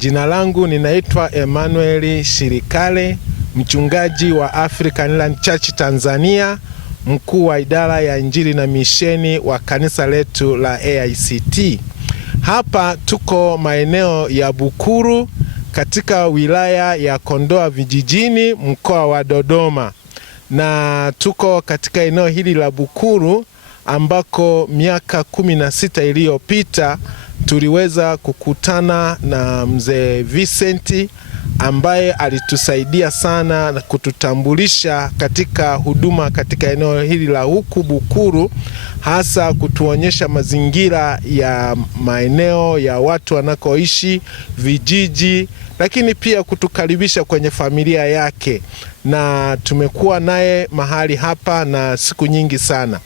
Jina langu ninaitwa Emmanuel Shirikale, mchungaji wa African Land Church Tanzania, mkuu wa idara ya Injili na misheni wa kanisa letu la AICT. Hapa tuko maeneo ya Bukuru katika wilaya ya Kondoa Vijijini, mkoa wa Dodoma. Na tuko katika eneo hili la Bukuru ambako miaka 16 iliyopita tuliweza kukutana na mzee Vincent ambaye alitusaidia sana na kututambulisha katika huduma katika eneo hili la huku Bukuru, hasa kutuonyesha mazingira ya maeneo ya watu wanakoishi, vijiji, lakini pia kutukaribisha kwenye familia yake, na tumekuwa naye mahali hapa na siku nyingi sana.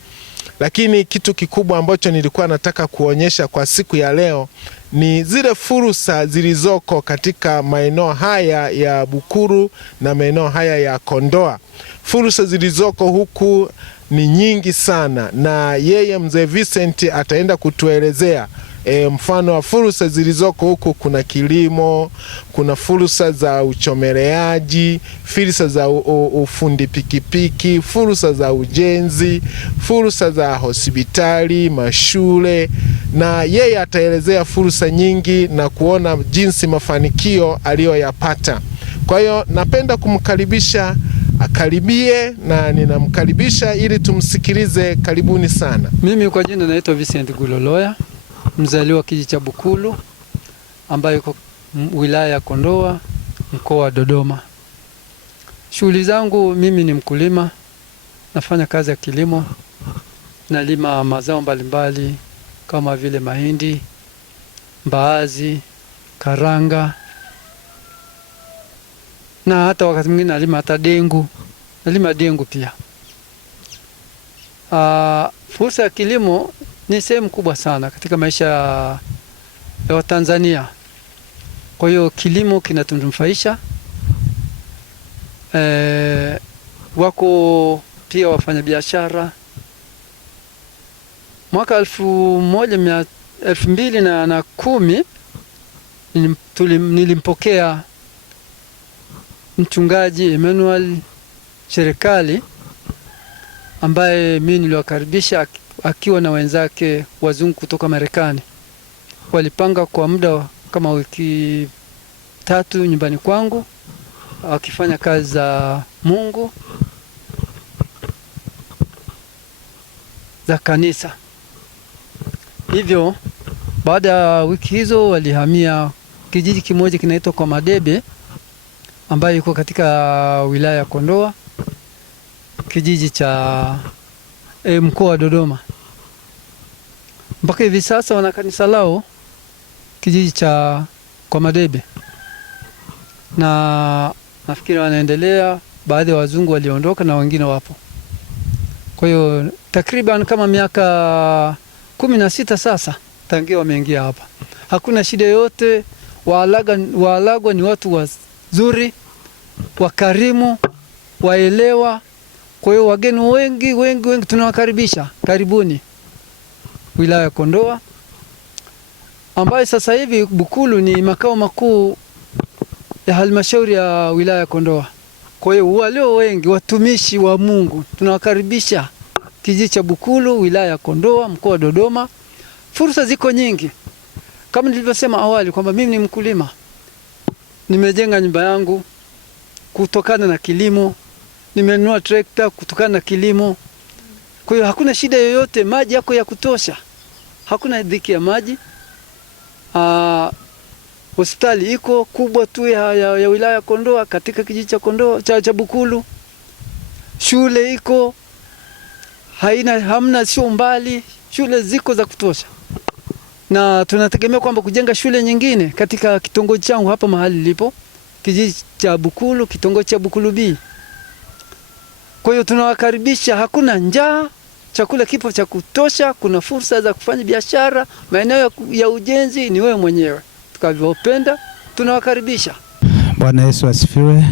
Lakini kitu kikubwa ambacho nilikuwa nataka kuonyesha kwa siku ya leo ni zile fursa zilizoko katika maeneo haya ya Bukuru na maeneo haya ya Kondoa. Fursa zilizoko huku ni nyingi sana, na yeye mzee Vincent ataenda kutuelezea mfano wa fursa zilizoko huku. Kuna kilimo, kuna fursa za uchomeleaji, fursa za ufundi pikipiki, fursa za ujenzi, fursa za hospitali, mashule, na yeye ataelezea fursa nyingi na kuona jinsi mafanikio aliyoyapata. Kwa hiyo napenda kumkaribisha akaribie, na ninamkaribisha ili tumsikilize. Karibuni sana. Mimi kwa jina naitwa Vincent Guloloya, mzaliwa kijiji cha Bukulu ambayo iko wilaya ya Kondoa, mkoa wa Dodoma. Shughuli zangu, mimi ni mkulima, nafanya kazi ya kilimo, nalima mazao mbalimbali kama vile mahindi, mbaazi, karanga, na hata wakati mwingine nalima hata dengu, nalima dengu pia. Fursa ya kilimo ni sehemu kubwa sana katika maisha ya Watanzania. Kwa hiyo kilimo kinatunufaisha. Wako pia wafanyabiashara. Mwaka 2010 nilimpokea mchungaji Emmanuel Shirikale ambaye mimi niliwakaribisha akiwa na wenzake wazungu kutoka Marekani. Walipanga kwa muda kama wiki 3 nyumbani kwangu wakifanya kazi za Mungu za kanisa. Hivyo baada ya wiki hizo walihamia kijiji kimoja kinaitwa Kwa Madebe ambayo iko katika wilaya ya Kondoa, kijiji cha mkoa wa Dodoma. Mpaka hivi sasa wana kanisa lao kijiji cha Kwa Madebe, na nafikiri wanaendelea. Baadhi ya wazungu waliondoka na wengine wapo. Kwa hiyo takriban kama miaka 16 sasa tangia wameingia hapa. Hakuna shida yote. Waalagwa ni watu wazuri, wakarimu, waelewa. Kwa hiyo wageni wengi tunawakaribisha. Karibuni wilaya ya Kondoa, ambayo sasa hivi Bukulu ni makao makuu ya halmashauri ya wilaya ya Kondoa. Kwa hiyo walio wengi watumishi wa Mungu tunawakaribisha kijiji cha Bukulu, wilaya ya Kondoa, mkoa wa Dodoma. Fursa ziko nyingi. Kama nilivyosema awali kwamba mimi ni mkulima. Nimejenga nyumba yangu kutokana na kilimo. Nimenunua trekta kutokana na kilimo. Kwa hiyo hakuna shida yoyote, maji yako ya kutosha. Hakuna dhiki ya maji. Hospitali iko kubwa tu ya wilaya ya Kondoa katika kijiji cha Kondoa cha Bukulu. Shule iko, hamna sio mbali, shule ziko za kutosha. Na tunategemea kwamba kujenga shule nyingine katika kitongoji changu hapa mahali lipo, kijiji cha Bukulu, kitongoji cha Bukulu B. Kwa hiyo tunawakaribisha, hakuna njaa, chakula kipo cha kutosha, kuna fursa za kufanya biashara, maeneo ya ujenzi ni wewe mwenyewe. Tukavyopenda tunawakaribisha. Bwana Yesu asifiwe.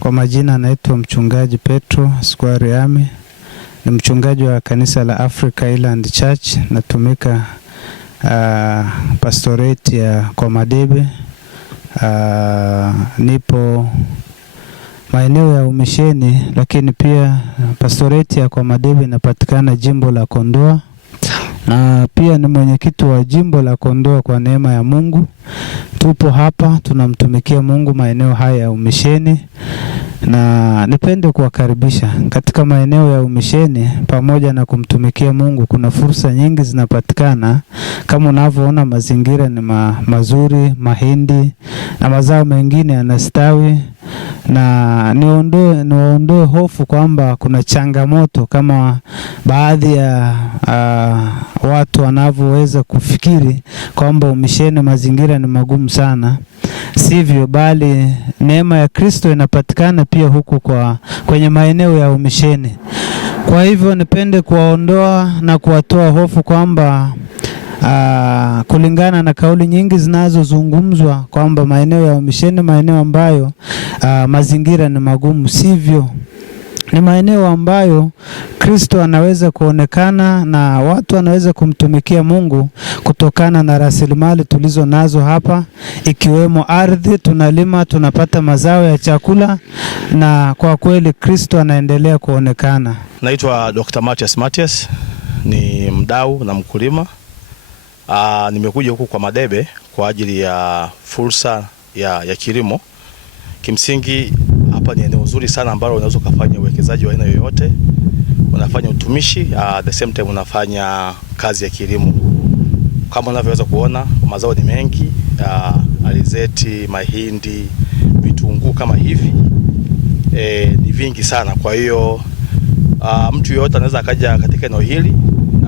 Kwa majina anaitwa mchungaji Petro Squariame. Ni mchungaji wa kanisa la African Land Church, natumika pastorate ya Kwa Madebe Nipo maeneo ya umisheni, lakini pia pastoreti ya kwa Madebe inapatikana jimbo la Kondoa. Pia ni mwenyekiti wa jimbo la Kondoa kwa neema ya Mungu. Tupo hapa tunamtumikia Mungu maeneo haya ya umisheni, na nipende kuwakaribisha katika maeneo ya umisheni. Pamoja na kumtumikia Mungu, kuna fursa nyingi zinapatikana. Kama unavyoona mazingira ni mazuri, mahindi na mazao mengine yanastawi, na niwaondoe hofu kwamba kuna changamoto kama baadhi ya watu wanavyoweza kufikiri kwamba umisheni mazingira ni magumu sana. Sivyo, bali neema ya Kristo inapatikana pia huku kwenye maeneo ya umisheni. Kwa hivyo nipende kuwaondoa na kuwatoa hofu kwamba kulingana na kauli nyingi zinazozungumzwa kwamba maeneo ya umisheni maeneo ambayo mazingira ni magumu. Sivyo, ni maeneo ambayo Kristo anaweza kuonekana na watu wanaweza kumtumikia Mungu kutokana na rasilimali tulizo nazo hapa, ikiwemo ardhi. Tunalima, tunapata mazao ya chakula, na kwa kweli Kristo anaendelea kuonekana. Naitwa Dr. Matias, ni mdau na mkulima. Nimekuja huku kwa Madebe kwa ajili ya fursa ya kilimo. Kimsingi hapa ni eneo zuri sana ambalo unaweza kufanya uwekezaji wa aina yoyote. Unafanya utumishi, the same time unafanya kazi ya kilimo. Kama unavyoweza kuona, mazao ni mengi, alizeti, mahindi, vitunguu kama hivi. Ni vingi sana. Kwa hiyo mtu yoyote anaweza akaja katika eneo hili,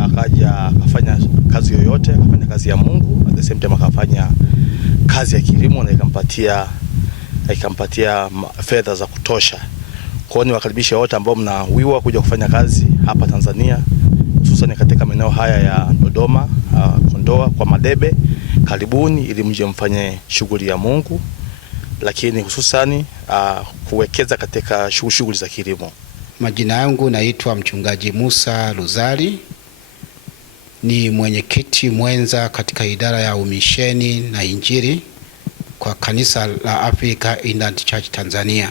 akaja akafanya kazi yoyote, akafanya kazi ya Mungu, at the same time akafanya kazi ya kilimo na ikampatia fedha za kutosha. Kwa hiyo niwakaribisha wote ambao mnawiwa kuja kufanya kazi hapa Tanzania, hususan katika maeneo haya ya Dodoma, Kondoa, kwa Madebe. Karibuni ili mje mfanye shughuli ya Mungu, lakini hususan kuwekeza katika shughuli za kilimo. Majina yangu naitwa Mchungaji Musa Luzari, ni mwenyekiti mwenza katika idara ya umisheni na injili kwa kanisa la Africa Inland Church Tanzania.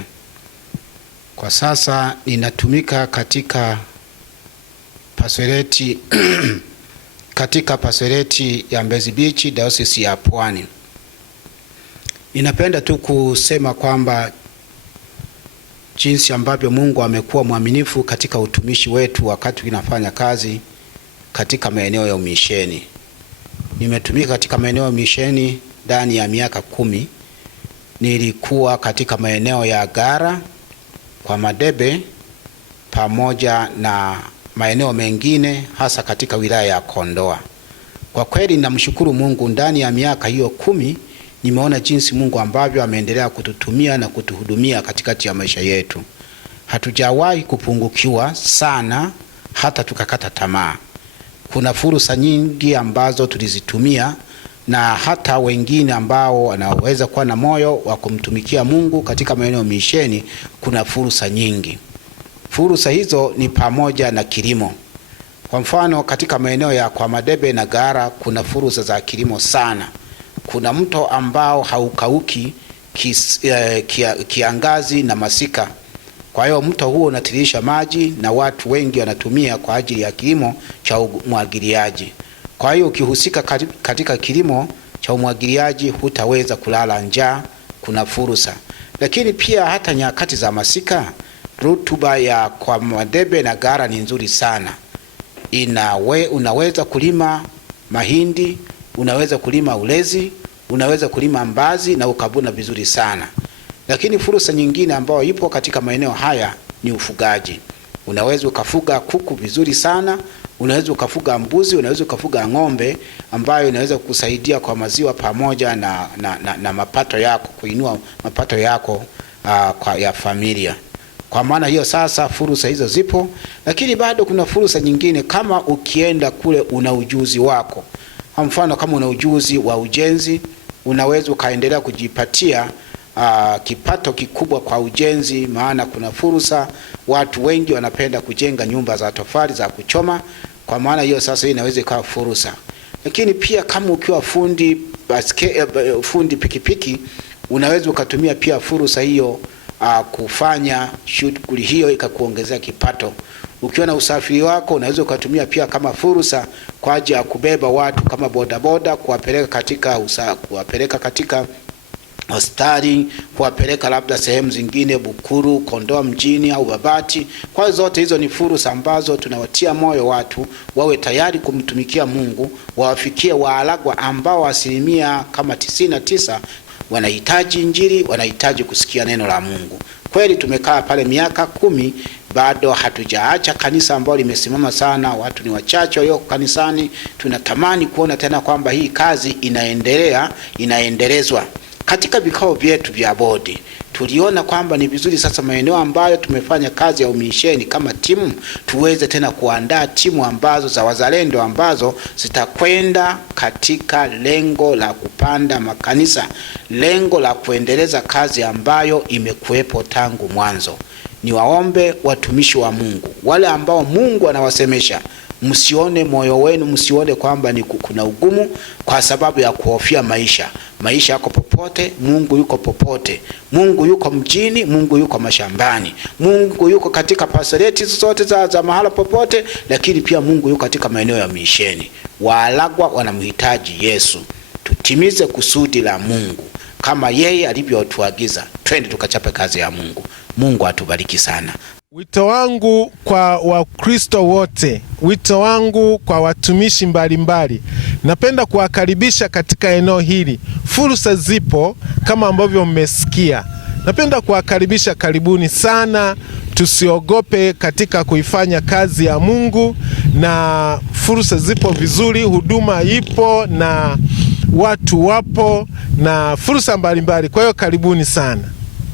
Kwa sasa ninatumika katika pastoreti ya Mbezi Beach, Diocese ya Pwani. Ninapenda tu kusema kwamba jinsi ambavyo Mungu amekuwa mwaminifu katika utumishi wetu wakati tunafanya kazi katika maeneo ya umisheni. Nimetumika katika maeneo ya umisheni ndani ya miaka 10. Nilikuwa katika maeneo ya Gara kwa Madebe pamoja na maeneo mengine hasa katika wilaya ya Kondoa. Kwa kweli namshukuru Mungu, ndani ya miaka hiyo 10 nimeona jinsi Mungu ambavyo ameendelea kututumia na kutuhudumia katikati ya maisha yetu. Hatujawahi kupungukiwa sana hata tukakata tamaa. Kuna fursa nyingi ambazo tulizitumia, na hata wengine ambao wanaweza kuwa na moyo wa kumtumikia Mungu katika maeneo misheni, kuna fursa nyingi. Fursa hizo ni pamoja na kilimo. Kwa mfano katika maeneo ya kwa Madebe na Gara kuna fursa za kilimo sana. Kuna mto ambao haukauki kiangazi na masika. Kwa hiyo mto huo unatiririsha maji na watu wengi wanatumia kwa ajili ya kilimo cha umwagiliaji. Kwa hiyo ukihusika katika kilimo cha umwagiliaji hutaweza kulala njaa, kuna fursa. Lakini pia hata nyakati za masika, rutuba ya kwa Madebe na Gara ni nzuri sana. Unaweza kulima mahindi, unaweza kulima ulezi, unaweza kulima mbazi na ukavuna vizuri sana. Lakini fursa nyingine ambayo ipo katika maeneo haya ni ufugaji. Unaweza ukafuga kuku vizuri sana, unaweza ukafuga mbuzi, unaweza ukafuga ng'ombe ambayo inaweza kukusaidia kwa maziwa pamoja na mapato yako, kuinua mapato yako ya familia. Kwa maana hiyo sasa fursa hizo zipo, lakini bado kuna fursa nyingine kama ukienda kule una ujuzi wako. Kwa mfano kama una ujuzi wa ujenzi, unaweza ukaendelea kujipatia kipato kikubwa kwa ujenzi, maana kuna fursa. Watu wengi wanapenda kujenga nyumba za tofali za kuchoma. Kwa maana hiyo sasa hii inaweza ikawa fursa. Lakini pia kama ukiwa fundi pikipiki, unaweza ukatumia pia fursa hiyo kufanya shughuli hiyo ikakuongezea kipato. Ukiwa na usafiri wako unaweza ukatumia pia kama fursa kwa ajili ya kubeba watu kama bodaboda, kuwapeleka katika hospitali, kuwapeleka labda sehemu zingine, Bukuru, Kondoa mjini au Babati. Kwa zote hizo ni fursa ambazo tunawatia moyo watu wawe tayari kumtumikia Mungu, wawafikie Waalagwa ambao asilimia kama 99 wanahitaji Injili, wanahitaji kusikia neno la Mungu. Kweli tumekaa pale miaka 10, bado hatujaacha kanisa ambalo limesimama sana, watu ni wachache walio kanisani. Tunatamani kuona tena kwamba hii kazi inaendelezwa. Katika vikao vyetu vya bodi tuliona kwamba ni vizuri sasa maeneo ambayo tumefanya kazi ya umisheni kama timu, tuweze tena kuandaa timu ambazo za wazalendo ambazo zitakwenda katika lengo la kupanda makanisa, lengo la kuendeleza kazi ambayo imekuwepo tangu mwanzo. Niwaombe watumishi wa Mungu, wale ambao Mungu anawasemesha, msione moyo wenu, msione kwamba ni kuna ugumu kwa sababu ya kuhofia maisha. Maisha yako popote, Mungu yuko popote. Mungu yuko mjini, Mungu yuko mashambani, Mungu yuko katika pastoreti zote za mahala popote, lakini pia Mungu yuko katika maeneo ya misheni. Waalagwa wanamhitaji Yesu. Tutimize kusudi la Mungu kama yeye alivyotuagiza, twende tukachape kazi ya Mungu. Mungu atubariki sana. Wito wangu kwa Wakristo wote, wito wangu kwa watumishi mbalimbali, napenda kuwakaribisha katika eneo hili. Fursa zipo kama ambavyo mmesikia. Napenda kuwakaribisha, karibuni sana. Tusiogope katika kuifanya kazi ya Mungu, na fursa zipo vizuri, huduma ipo na watu wapo na fursa mbalimbali. Kwa hiyo karibuni sana.